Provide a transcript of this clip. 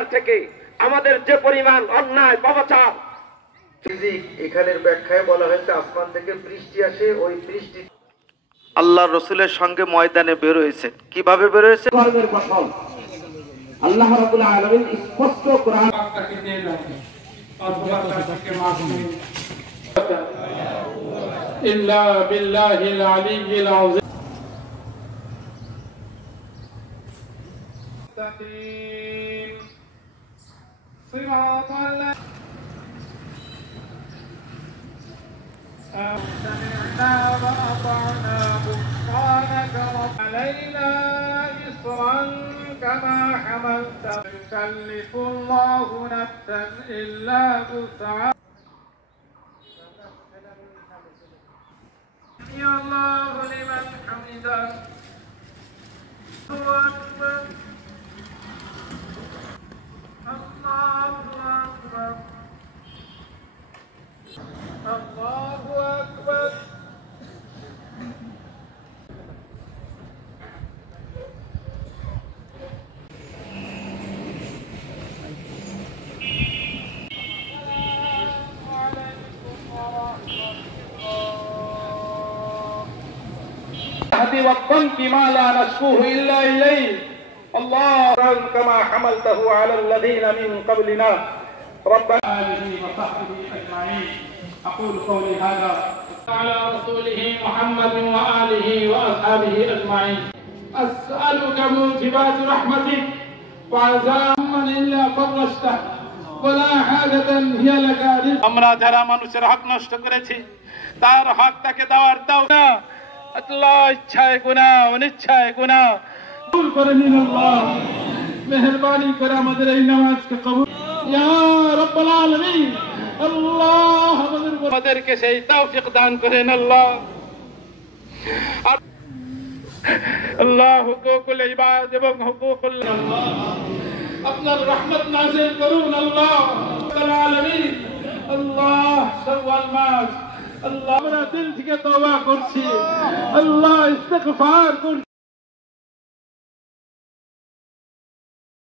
পরিবার থেকে আমাদের যে পরিমাণ অন্যায় পাপাচার। এখানের ব্যাখ্যায় বলা হয়েছে আসমান থেকে বৃষ্টি আসে, ওই বৃষ্টি আল্লাহর রাসূলের সঙ্গে ময়দানে বের হয়েছে। কিভাবে বের হয়েছে? ধর্মের গঠন আল্লাহ রাব্বুল আলামিন স্পষ্ট কোরআন ইল্লা বিল্লাহিল আলিয়্যিল আযীম মুস্তাকিম সিরাতাল سمعنا وأطعنا غفرانك علينا إصرا كما حملت يكلف الله نفسا إلا وسعها يا الله لمن حمده الله أكبر الله أكبر الله أكبر والذنب ما لا نشكوه إلا إليه الله كما حملته على الذين من قبلنا ربنا آله وصحبه أجمعين أقول قولي هذا على رسوله محمد وآله وأصحابه أجمعين أسألك موجبات رحمتك وعزاما إلا فرجته ولا حاجة هي لك আমরা যারা মানুষের হক নষ্ট করেছি তার হকটাকে দেওয়ার দাও না আল্লাহ ইচ্ছায় গুনাহ অনিচ্ছায় গুনাহ কবুল করে নিন আল্লাহ মেহেরবানি করে আমাদের এই নামাজকে কবুল ইয়া রাব্বুল আলামিন আল্লাহ আমাদেরকে সেই তৌফিক দান করেন আল্লাহ আল্লাহ হুকুকুল ইবাদ এবং হুকুকুল আল্লাহ আপনার রহমত নাযিল করুন আল্লাহ রাব্বুল আলামিন আল্লাহ শাওয়াল মাস আল্লাহ আমরা দিল থেকে তওবা করছি আল্লাহ ইস্তিগফার করছি